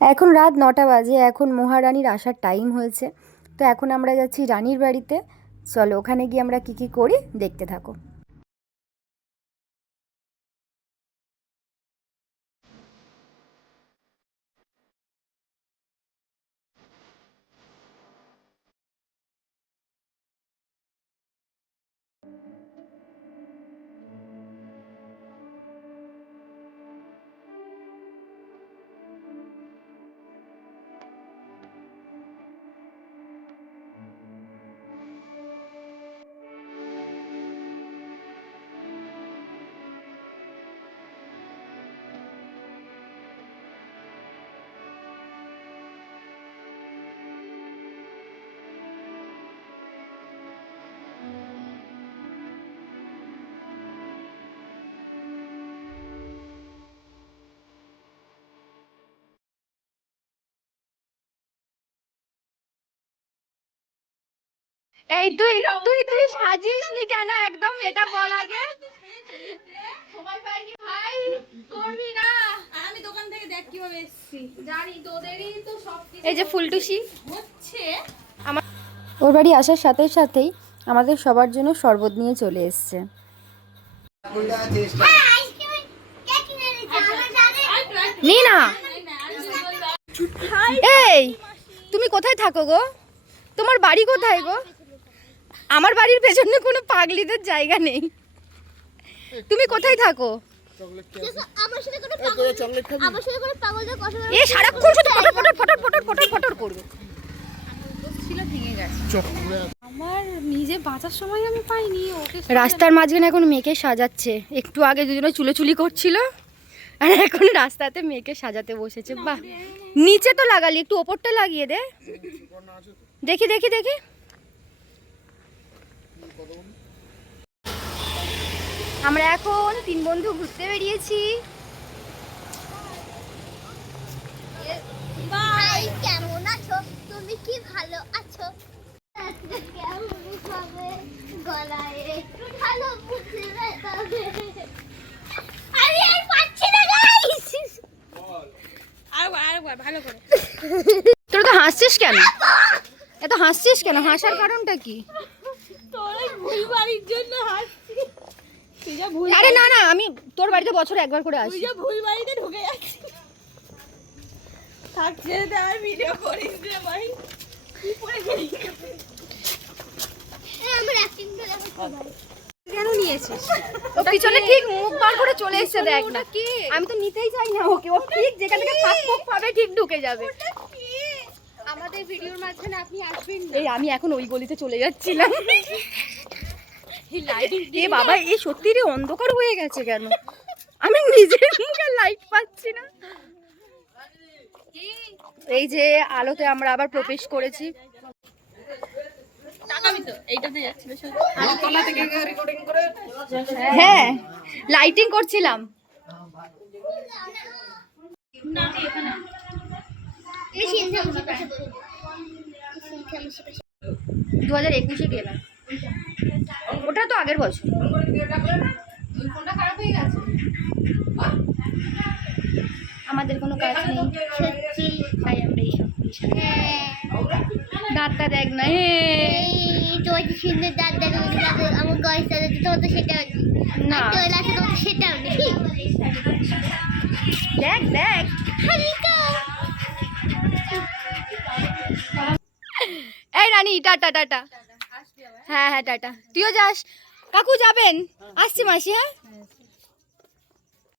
এখন রাত 9টা বাজে, এখন মহারানীর আসার টাইম হয়েছে। তো এখন আমরা যাচ্ছি রানীর বাড়িতে। চলো ওখানে গিয়ে আমরা কী কী করি দেখতে থাকো। এই তুই তুই তুই সাজিস নি কেন? একদম এটা বল আগে। সবাই পায় কি ভাই? করবি না। আমি দোকান থেকে দেখ কিভাবে এসেছি। জানি তোদেরই তো সব কিছু। এই যে ফুলটুসি হচ্ছে আমার ওর বাড়ি আসার সাথে সাথেই আমাদের সবার জন্য শরবত নিয়ে চলে এসেছে। নি না। এই তুমি কোথায় থাকো গো? তোমার বাড়ি কোথায় গো? আমার বাড়ির পেছনে কোনো পাগলিদের জায়গা নেই। তুমি কোথায় থাকো? এ সারাক্ষণ শুধু ফটর ফটর ফটর ফটর ফটর করবে। আমার নিজে বাঁচার সময় আমি পাইনি ওকে। রাস্তার মাঝখানে এখন মেয়েকে সাজাচ্ছে। একটু আগে দুজনে চুলোচুলি করছিল, আর এখন রাস্তাতে মেয়েকে সাজাতে বসেছে। বাহ, নিচে তো লাগালি, একটু ওপরটা লাগিয়ে দে। দেখি দেখি দেখি। আমরা এখন 3 বন্ধু ঘুরতে বেরিয়েছি। ভাই কেমন আছো? তুমি কি ভালো আছো? গলায় একটু ভালো বুঝলে তবে আমি আর পাচ্ছি না গাইস। আর ভালো করে। তোরা তো হাসছিস কেন? এত হাসছিস কেন? হাসার কারণটা কি? তোর ভুল বাড়ির জন্য হাসছি। তুই যা ভুল, আরে না না, আমি তোর বাড়িতে বছরে একবার করে আসি। তুই যা ভুল বাড়িতে ঢুকে যাচ্ছিস। থাক ছেড়ে দে, আর ভিডিও করিস রে ভাই। কি পড়ে গেলি? আমার অ্যাক্টিং তো দেখো ভাই। কেন নিয়েছিস? ও পিছনে ঠিক মুখ বার করে চলে এসেছে, দেখ না। আমি তো নিতেই চাই না ওকে। ও ঠিক যেখান থেকে ফার্স্ট মুখ পাবে ঠিক ঢুকে যাবে। আমাদের ভিডিওর মাঝখানে আপনি আসবেন না। এই আমি এখন ওই গলিতে চলে যাচ্ছিলাম। এই লাইটিং এ বাবা, এই সত্যি রে অন্ধকার হয়ে গেছে কেন? আমি নিজের মুখে লাইট পাচ্ছি না। এই যে আলোতে আমরা আবার প্রবেশ করেছি। তাকাবি তো, এইটাতে যাচ্ছিল শুধু। আমি তলা থেকে রেকর্ডিং করে। হ্যাঁ, লাইটিং করছিলাম। না তুই এখানে। এই সিনটা আমার পাশে বসে। সিনটা আমার পাশে। 2021-এ গেলাম। ওটা তো আগের বছর। ফোনটা খারাপ হয়ে গেছে। আমাদের কোনো কাজ নেই, সত্যি তাই আমরা এইসব করি। হ্যাঁ। দাঁতটা দেখ না। এই তোমার কি সুন্দর দাঁত দেখো, আমার গয়েস আছে, তোমার তো সেটাও নেই। না। টোয়েল আছে, তোমার তো সেটাও নেই। দেখ দেখ। হালকা এই রানী, টাটা টাটা। হ্যাঁ হ্যাঁ টাটা। তুইও যাস। কাকু যাবেন? আসছি মাসি। হ্যাঁ